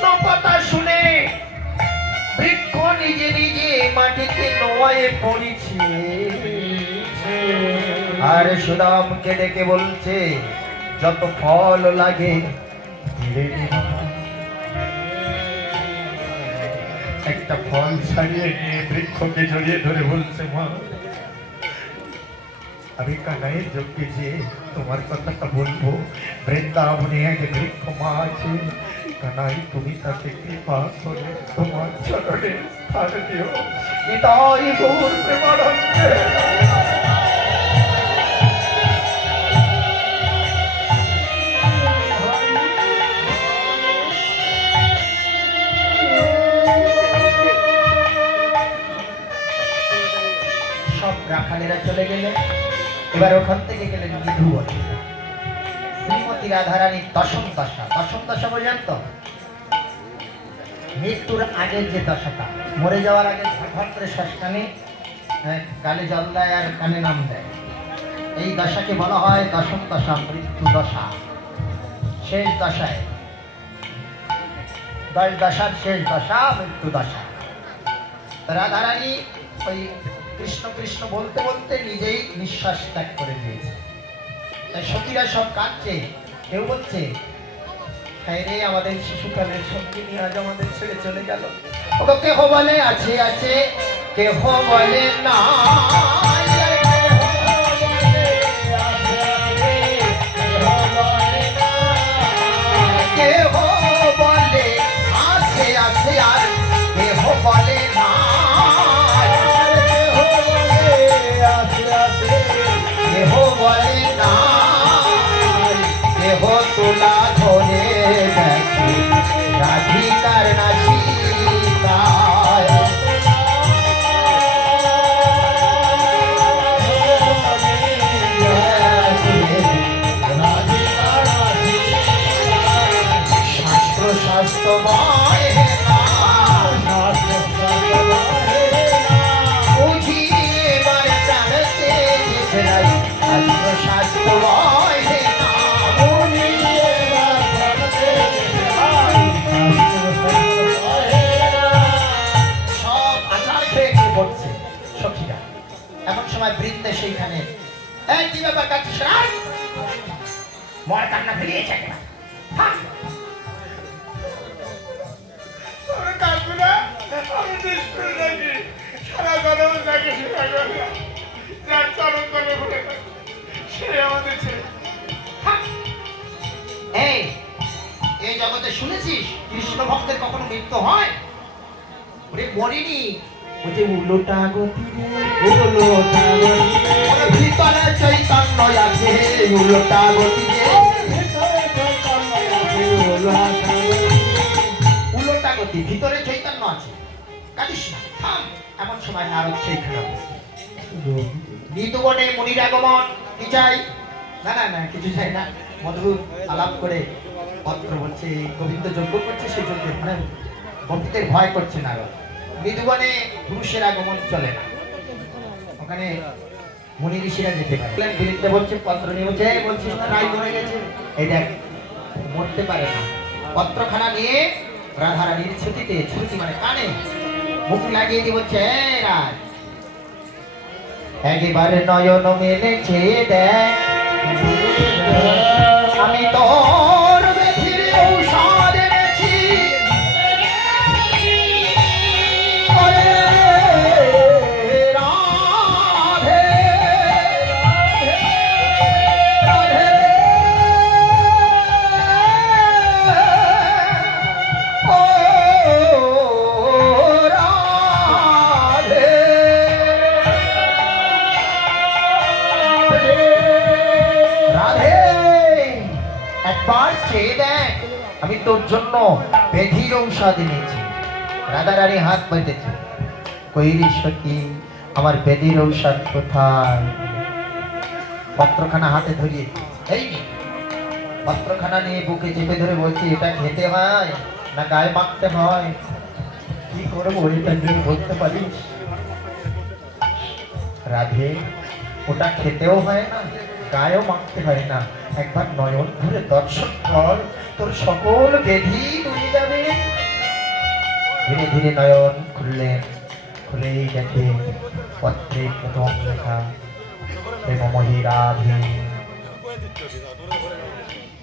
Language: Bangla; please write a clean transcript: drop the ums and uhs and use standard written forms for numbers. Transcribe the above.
কৃষ্ণ কথা শুনে বৃক্ষ নিজে নিজে মাটিতে নোয়ায়ে পড়েছে। আর সুদামকে ডেকে বলছে, যত ফল লাগে একটা ফল ছাড়িয়ে নিয়ে বৃক্ষকে জড়িয়ে ধরে বলছে, মা আমি কানাইয়ের যোগ্যে যে তোমার কথাটা বলবো। বৃন্দাবনে এক বৃক্ষ মা আছে, কানাই তুমি তাকে কৃপা করে তোমার চরণে স্থান দিও। নিতাই গৌর প্রেমানন্দে। সব রাখালেরা চলে গেলেন। এবার ওখান থেকে গেলেন বিধুবনে। শ্রীমতী রাধারানীর দশম দশা। দশম দশা বোঝেন তো? মৃত্যুর আগের যে দশাটা, মরে যাওয়ার আগে ঘর করে শ্মশানে গালে জল দেয় আর কানে নাম দেয়, এই দশাকে বলা হয় দশম দশা, মৃত্যু দশা। শেষ দশায় 10 দশার শেষ দশা মৃত্যু দশা। রাধারানী ওই কৃষ্ণ কৃষ্ণ বলতে বলতে নিজেই নিঃশ্বাস ত্যাগ করে দিয়েছে। তাই সখীরা সব কাঁদছে। কেউ বলছে, হ্যাঁ রে, আমাদের শিশুকালের সঙ্গী নিয়ে আজ আমাদের ছেড়ে চলে গেল। ওকে কেহ বলে আছে আছে, কেহ বলে না। কেহ বলে আছে আছে, আর কেহ বলে না। কেহ বলে না, কেহ তোলা ধরে দেখে রাধিকার নাচিকায়। শাস্ত্র শাস্ত্রময় এমন সময় বৃন্দে সেইখানে, এই কি ব্যাপার কাছে মরা কান্না ফেলিয়েছে একটা। এই জগতে শুনেছিস কৃষ্ণ ভক্তের কখনো মৃত্যু হয়? ওরে মরিনি, ওই উল্লোটা গতি, উল্লোটা গতি, ভিতরে চৈতন্য আছে, উল্লোটা গতি, উল্লোটা গতি, ভিতরে চৈতন্য আছে। কাঁদিস না, থাম। এমন সময় নারদ সেইখানে বিধুবনে মুনির আগমন। কি চাই? না না না, কিছু চাই না। মধুর আলাপ করে পত্র বলছে, গোবিন্দ যজ্ঞ করছে, সেই যজ্ঞ মানে ভক্তিদের ভয় করছে নারদ। বিধুবনে পুরুষের আগমন চলে না, ওখানে মুনি ঋষিরা যেতে পারে। বিলিতে বলছে, পত্র নিয়ে বলছে, বলছিস না রায় মরে গেছে, এই দেখ মরতে পারে না। পত্রখানা নিয়ে রাধারানীর ছুটিতে, ছুটি মানে কানে মুখ লাগিয়ে দিয়ে বলছে, রাজ একেবারে নয়ন মেলেছে দেখ, আমি তোর বেধির ঔষধ এনেছি। একবার চেয়ে দেখ, আমি তোর জন্য বেধির ঔষধ এনেছি। রাধারানী হাত পেতেছে, কইরি সখী আমার বেধির ঔষধ কোথায়? পত্রখানা হাতে ধরিয়ে, এই পত্রখানা নিয়ে বুকে চেপে ধরে বলছি, এটা খেতে হয় না গায়ে মাখতে হয়? কি করবো এটা বলতে পারিস? রাধে, ওটা খেতেও হয় না, গায়েও মাখতে হয় না, একবার নয়ন ধরে দর্শন কর, তোর সকল বেধি দূরে যাবে। ধীরে ধীরে নয়ন খুললেন, খুলেই দেখে পত্রে প্রথম লেখা প্রেমময়ী রাধে।